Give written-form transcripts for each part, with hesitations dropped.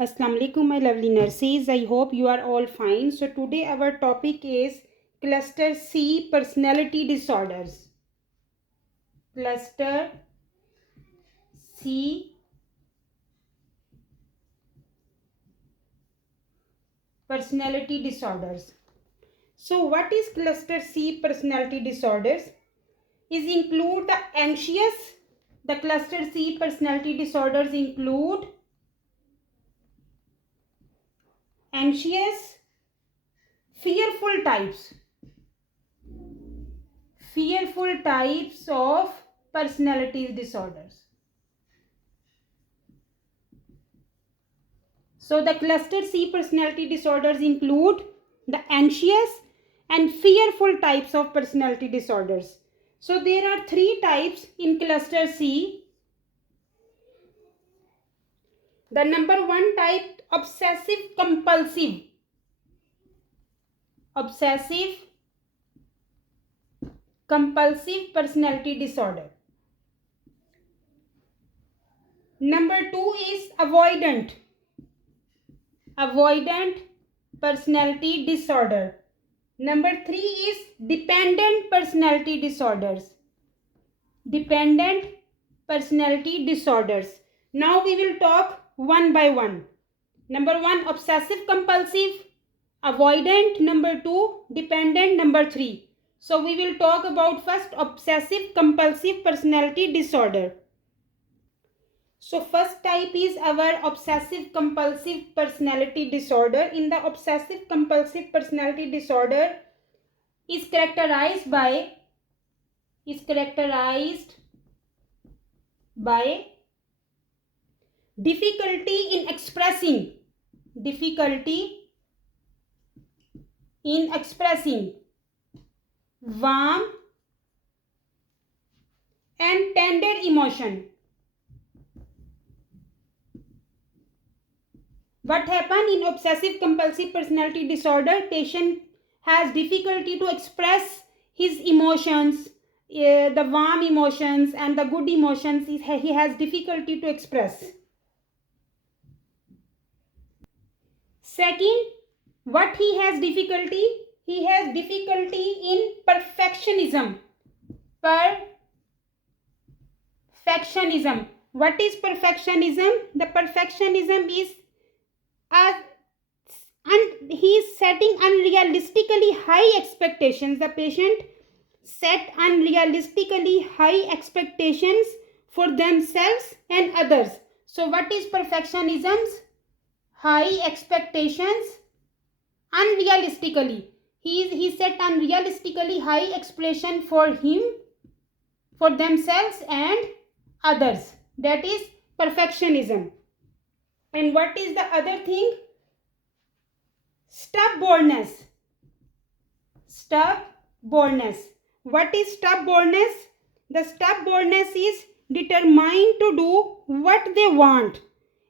Assalamu alaikum, my lovely nurses. I hope you are all fine. So today our topic is cluster C personality disorders. Cluster C personality disorders. So what is cluster C personality disorders? Is include the anxious. The cluster C personality disorders include anxious, fearful types of personality disorders. So the cluster C personality disorders include the anxious and fearful types of personality disorders. So there are three types in cluster C. The number one type, obsessive compulsive personality disorder. Number two is avoidant personality disorder. Number three is dependent personality disorders. Now we will talk one by one. Number one, obsessive compulsive, avoidant. Number two, dependent. Number three. So we will talk about first obsessive compulsive personality disorder. So first type is our obsessive compulsive personality disorder. In the obsessive compulsive personality disorder is characterized by difficulty in expressing warm and tender emotion. What happens in obsessive compulsive personality disorder? Patient has difficulty to express his emotions, the warm emotions and the good emotions. He has difficulty to express. Second, what he has difficulty? He has difficulty in perfectionism. What is perfectionism? The perfectionism is and he is setting unrealistically high expectations. The patient set unrealistically high expectations for themselves and others. So what is perfectionism? High expectations unrealistically. He set unrealistically high expectation for him, for themselves and others. That is perfectionism. And what is the other thing? Stubbornness. What is stubbornness? The stubbornness is determined to do what they want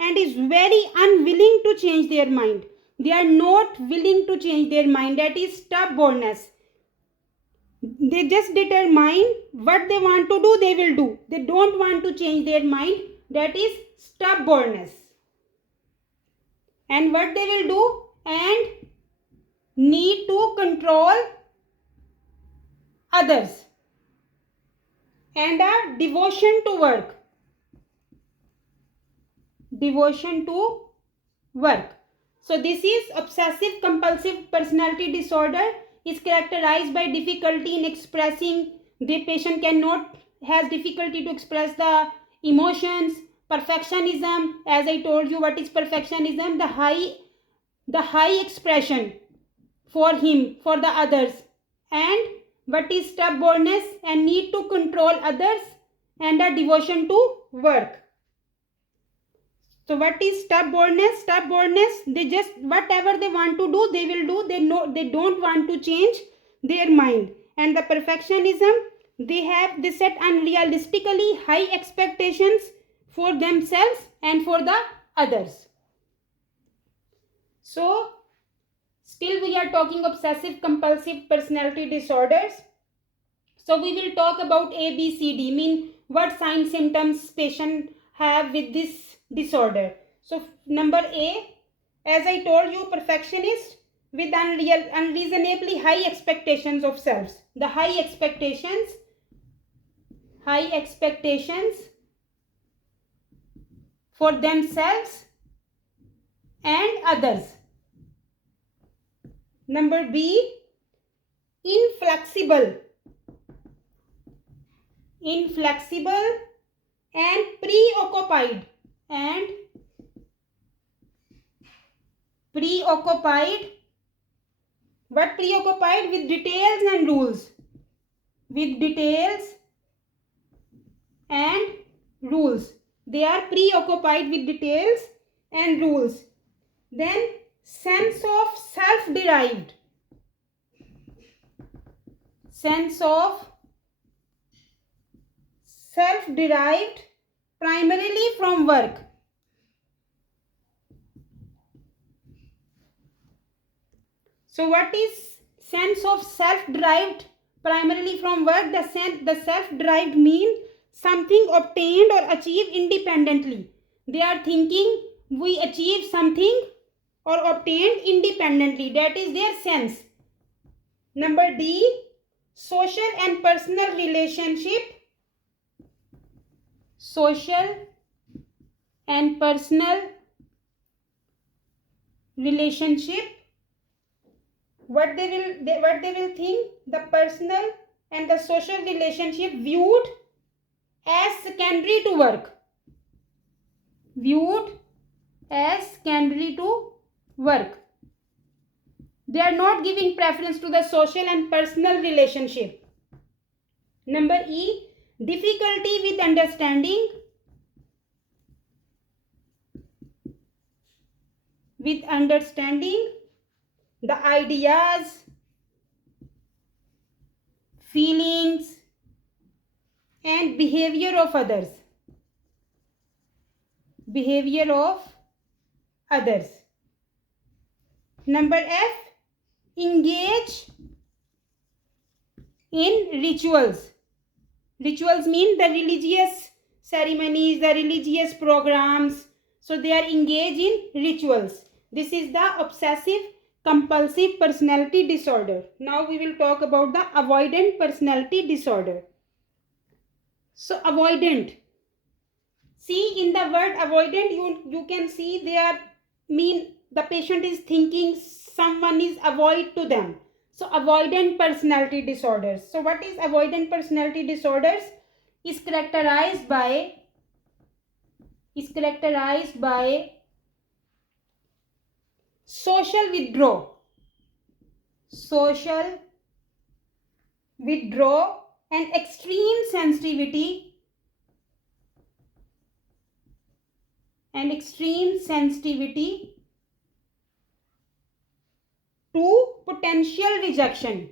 and is very unwilling to change their mind. They are not willing to change their mind. That is stubbornness. They just determine what they want to do, they will do. They don't want to change their mind. That is stubbornness. And what they will do? And need to control others. And a devotion to work. So this is obsessive compulsive personality disorder. Is characterized by difficulty in expressing. The patient has difficulty to express the emotions. Perfectionism, as I told you, what is perfectionism? The high expression for him, for the others. And what is stubbornness? And need to control others and a devotion to work. So what is stubbornness? They just whatever they want to do, they will do. They don't want to change their mind. And the perfectionism, they set unrealistically high expectations for themselves and for the others. So still we are talking obsessive compulsive personality disorders. So we will talk about ABCD, mean what signs symptoms patient have with this disorder. So number A, as I told you, perfectionist with unreasonably high expectations of selves. The high expectations for themselves and others. Number B, inflexible and preoccupied but preoccupied with details and rules. They are preoccupied with details and rules. Then sense of self-derived primarily from work. So what is sense of self-derived primarily from work? The self-derived mean something obtained or achieved independently. They are thinking we achieve something or obtained independently. That is their sense. Number D, social and personal relationship. What they will think, the personal and the social relationship viewed as secondary to work. They are not giving preference to the social and personal relationship. Number E, difficulty with understanding the ideas, feelings and behavior of others. Number F, engage in rituals. Rituals mean the religious ceremonies, the religious programs. So they are engaged in rituals. This is the obsessive compulsive personality disorder. Now we will talk about the avoidant personality disorder. So avoidant. See, in the word avoidant, you can see the patient is thinking someone is avoid to them. So avoidant personality disorders. So what is avoidant personality disorders? Is characterized by social withdraw and extreme sensitivity to potential rejection.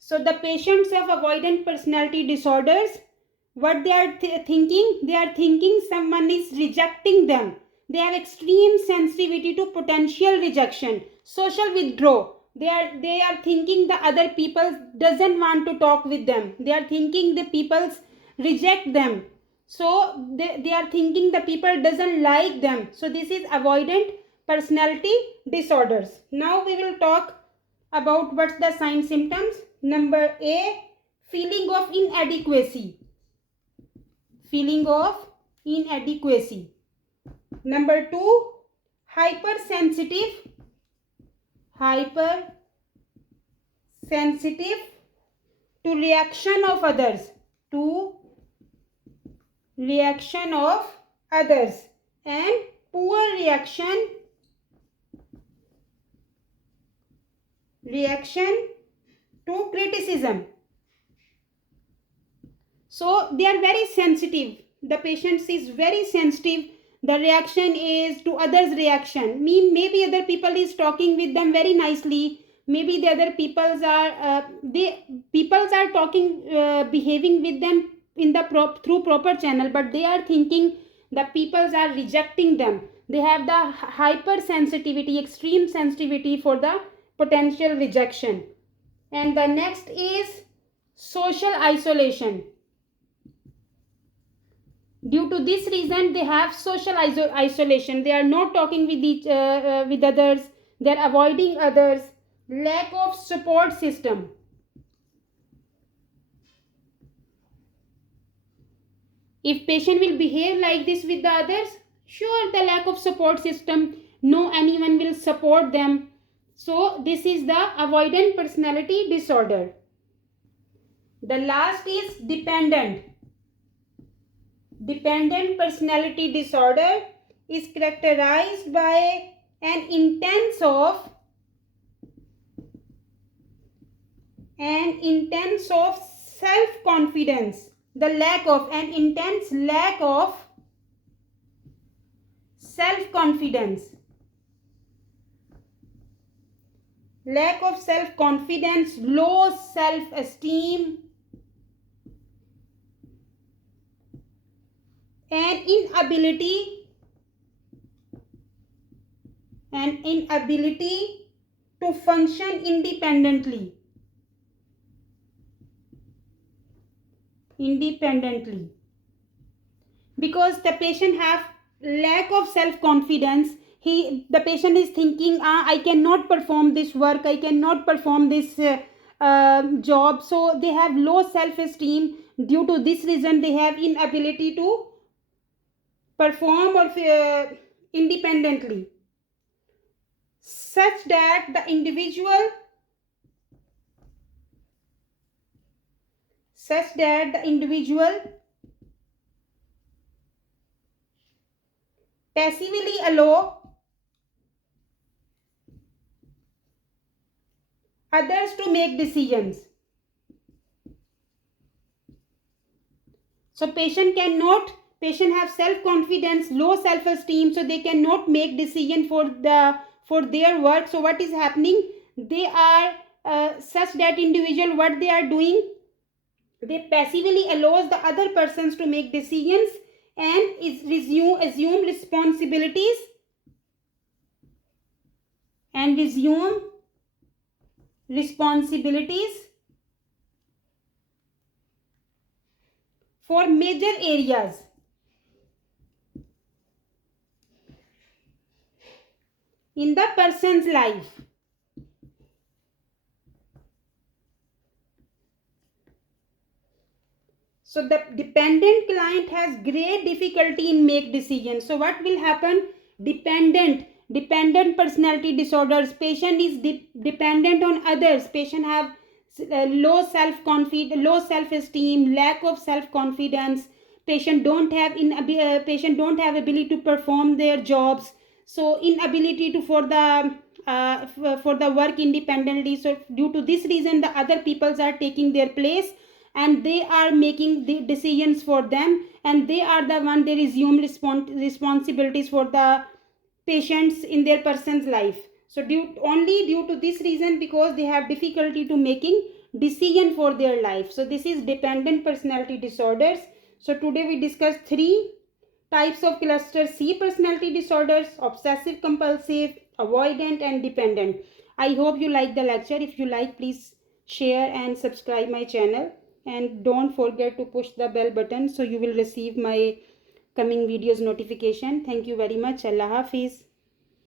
So the patients of avoidant personality disorders, what they are thinking? They are thinking someone is rejecting them. They have extreme sensitivity to potential rejection. Social withdrawal. They are thinking the other people doesn't want to talk with them. They are thinking the people reject them. So they are thinking the people doesn't like them. So this is avoidant personality disorders. Now we will talk about what's the sign symptoms. Number A, feeling of inadequacy. Number 2, hypersensitive to reaction of others and poor reaction to criticism. So they are very sensitive. The patient is very sensitive. The reaction is to others' reaction. Maybe other people is talking with them very nicely. Maybe the other peoples are talking, behaving with them in the through proper channel, but they are thinking the peoples are rejecting them. They have the hypersensitivity, extreme sensitivity for the potential rejection. And the next is social isolation. Due to this reason, they have social isolation. They are not talking with others. They are avoiding others. Lack of support system. If patient will behave like this with the others, sure, the lack of support system, no anyone will support them. So this is the avoidant personality disorder. The last is dependent. Dependent personality disorder is characterized by an intense self-confidence, the lack of an intense lack of self-confidence, low self-esteem, and inability to function independently. Because the patient have lack of self confidence, the patient is thinking, I cannot perform this work, I cannot perform this job. So they have low self esteem. Due to this reason, they have inability to perform or independently, such that the individual passively allow others to make decisions. So patient have self confidence, low self esteem, so they cannot make decision for their work. So what is happening? They are such that individual, what they are doing, they passively allows the other persons to make decisions and assume responsibilities for major areas in the person's life. So the dependent client has great difficulty in make decisions. So what will happen? Dependent personality disorders. Patient is dependent on others. Patient have low self-esteem, lack of self-confidence. Patient don't have ability to perform their jobs. So inability to for the work independently. So due to this reason, the other peoples are taking their place and they are making the decisions for them, and they are the one they resume responsibilities for the patients in their person's life. So due to this reason, because they have difficulty to making decision for their life. So this is dependent personality disorders. So today we discussed 3 types of cluster C personality disorders: obsessive compulsive, avoidant, and dependent. I hope you like the lecture. If you like, please share and subscribe my channel, and don't forget to push the bell button so you will receive my coming videos notification. Thank you very much. Allah Hafiz.